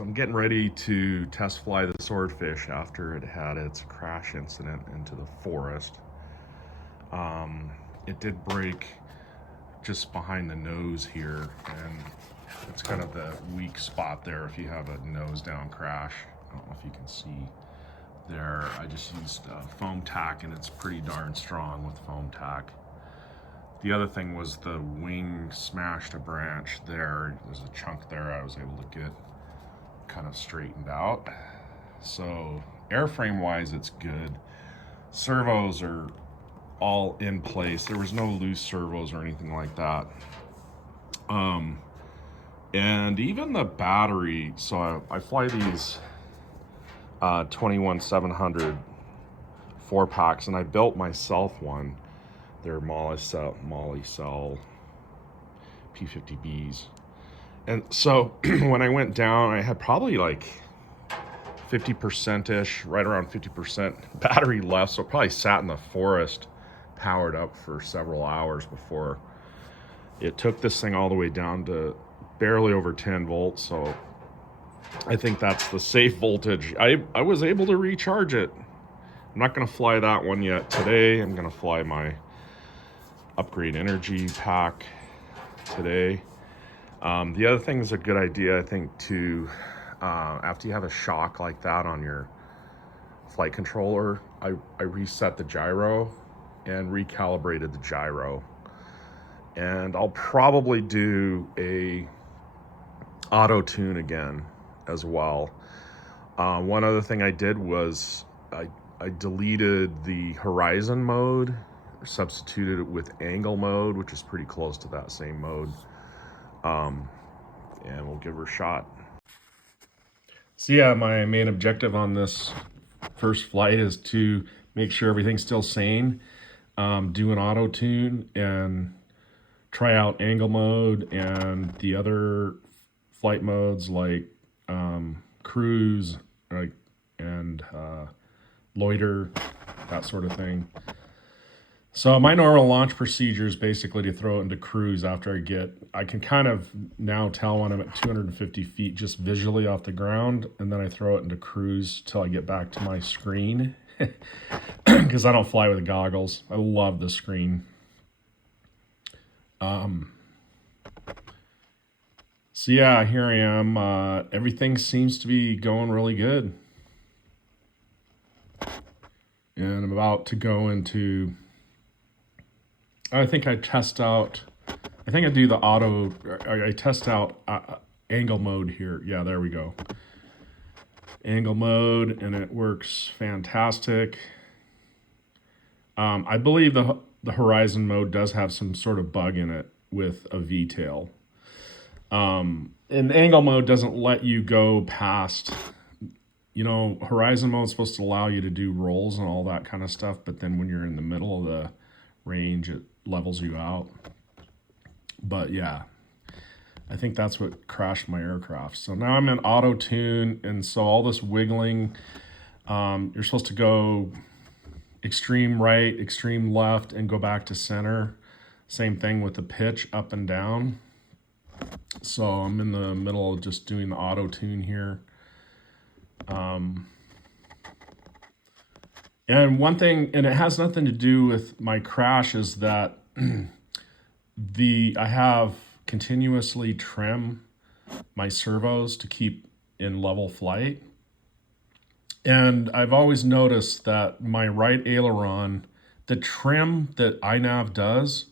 So I'm getting ready to test fly the Swordfish after it had its crash incident into the forest. It did break just behind the nose here, and it's kind of the weak spot there if you have a nose down crash. I don't know if you can see there. I just used foam tack, and it's pretty darn strong with foam tack. The other thing was the wing smashed a branch there. There's a chunk there I was able to get kind of straightened out. So airframe wise, it's good. Servos are all in place. There was no loose servos or anything like that. And even the battery, so I fly these 21700 4-packs, and I built myself one. They're Molicel P50Bs. And so when I went down, I had probably like 50%-ish, right around 50% battery left. So it probably sat in the forest, powered up for several hours before it took this thing all the way down to barely over 10 volts. So I think that's the safe voltage. I was able to recharge it. I'm not gonna fly that one yet today. I'm gonna fly my upgrade energy pack today. The other thing is a good idea, I think, to after you have a shock like that on your flight controller, I reset the gyro and recalibrated the gyro. And I'll probably do a auto tune again as well. One other thing I did was I deleted the horizon mode, substituted it with angle mode, which is pretty close to that same mode. And we'll give her a shot. So yeah, my main objective on this first flight is to make sure everything's still sane, do an auto tune and try out angle mode and the other flight modes like cruise and loiter, that sort of thing. So my normal launch procedure is basically to throw it into cruise after I can kind of now tell when I'm at 250 feet just visually off the ground, and then I throw it into cruise till I get back to my screen because I don't fly with the goggles. I love the screen. So yeah, here I am. Everything seems to be going really good. And I'm about to go into, I think I test out, I think I do the auto, I test out angle mode here. Yeah, there we go. Angle mode, and it works fantastic. I believe the horizon mode does have some sort of bug in it with a V-tail. And angle mode doesn't let you go past, you know, horizon mode is supposed to allow you to do rolls and all that kind of stuff, but then when you're in the middle of the range, it levels you out. But yeah, I think that's what crashed my aircraft. So now I'm in auto tune, and so all this wiggling, you're supposed to go extreme right, extreme left, and go back to center. Same thing with the pitch up and down. So I'm in the middle of just doing the auto tune here. And one thing, and it has nothing to do with my crash, is that I have continuously trim my servos to keep in level flight. And I've always noticed that my right aileron, the trim that iNav does,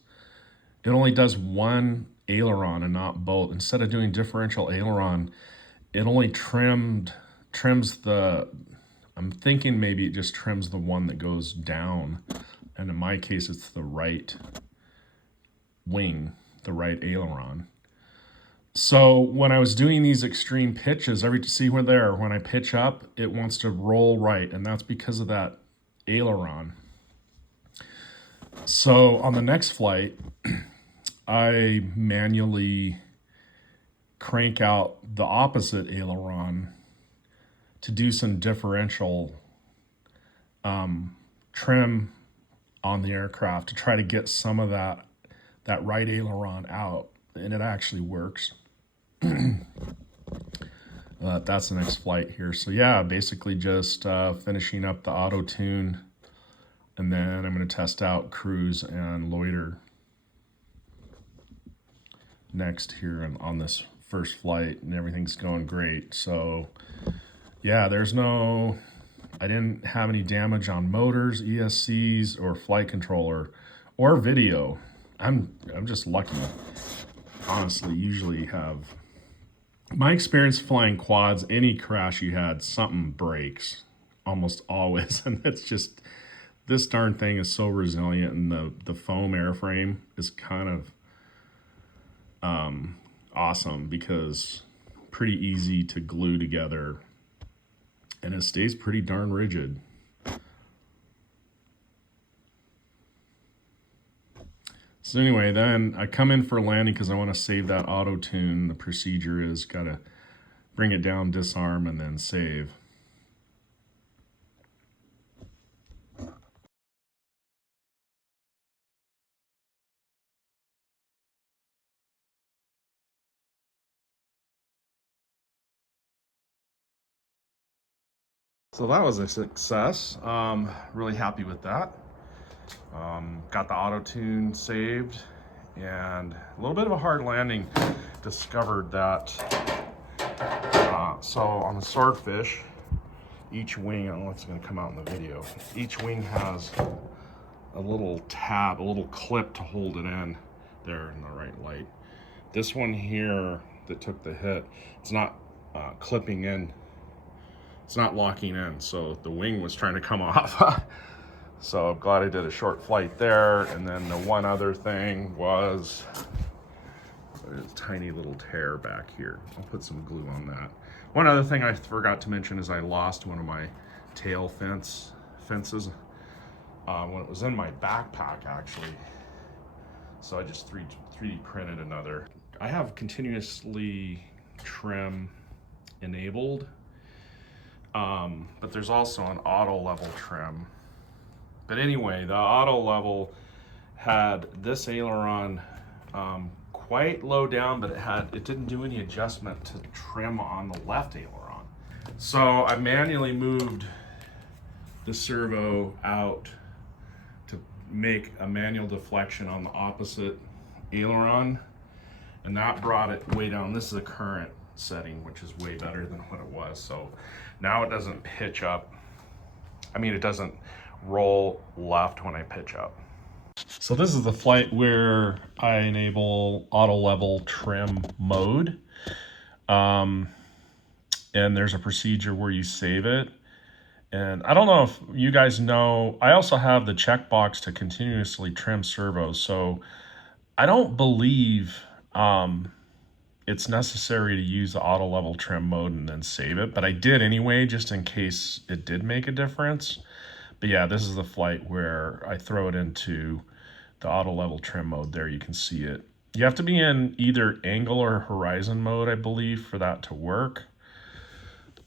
it only does one aileron and not both. Instead of doing differential aileron, it only trims the, I'm thinking maybe it just trims the one that goes down. And in my case, it's the right wing, the right aileron. So when I was doing these extreme pitches, when I pitch up, it wants to roll right, and that's because of that aileron. So on the next flight, I manually crank out the opposite aileron to do some differential trim on the aircraft to try to get some of that right aileron out, and it actually works. That's the next flight here. So yeah, basically just finishing up the auto tune, and then I'm going to test out cruise and loiter next here on this first flight, and everything's going great. So yeah, I didn't have any damage on motors, ESCs, or flight controller, or video. I'm just lucky. Honestly, usually have, my experience flying quads, any crash you had, something breaks almost always. And it's just, this darn thing is so resilient, and the foam airframe is kind of awesome because pretty easy to glue together, and it stays pretty darn rigid. So anyway, then I come in for landing because I want to save that auto tune. The procedure is gotta bring it down, disarm, and then save. So that was a success. Really happy with that. Got the auto tune saved, and a little bit of a hard landing. Discovered that so on the Swordfish, each wing, I don't know if it's going to come out in the video, each wing has a little tab, a little clip to hold it in there in the right light. This one here that took the hit, it's not clipping in, it's not locking in, so the wing was trying to come off. So I'm glad I did a short flight there. And then the one other thing was a tiny little tear back here. I'll put some glue on that. One other thing I forgot to mention is I lost one of my tail fences when it was in my backpack, actually. So I just 3D printed another. I have continuously trim enabled, but there's also an auto level trim. But anyway, the auto level had this aileron quite low down, but it didn't do any adjustment to trim on the left aileron. So I manually moved the servo out to make a manual deflection on the opposite aileron, and that brought it way down. This is a current setting, which is way better than what it was. So now it doesn't pitch up. I mean, it doesn't roll left when I pitch up. So this is the flight where I enable auto level trim mode. And there's a procedure where you save it. And I don't know if you guys know, I also have the checkbox to continuously trim servos. So I don't believe it's necessary to use the auto level trim mode and then save it, but I did anyway, just in case it did make a difference. But yeah, this is the flight where I throw it into the auto level trim mode. There you can see it. You have to be in either angle or horizon mode, I believe, for that to work.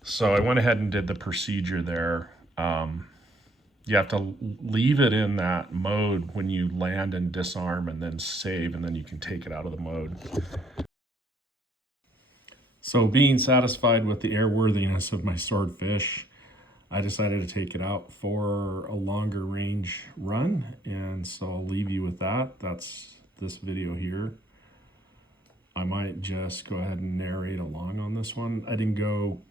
So I went ahead and did the procedure there. You have to leave it in that mode when you land and disarm, and then save, and then you can take it out of the mode. So being satisfied with the airworthiness of my Swordfish, I decided to take it out for a longer range run, and so I'll leave you with that. That's this video here. I might just go ahead and narrate along on this one. I didn't go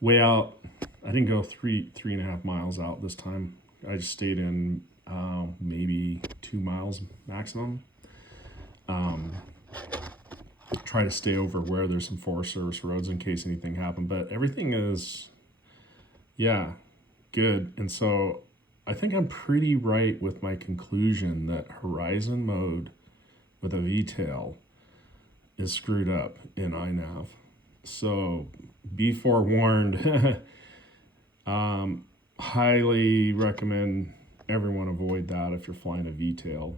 way out. I didn't go three and a half miles out this time. I just stayed in maybe 2 miles maximum. Try to stay over where there's some Forest Service roads in case anything happened, but everything is, yeah, good. And so I think I'm pretty right with my conclusion that horizon mode with a V-tail is screwed up in iNav. So be forewarned. Highly recommend everyone avoid that if you're flying a V-tail.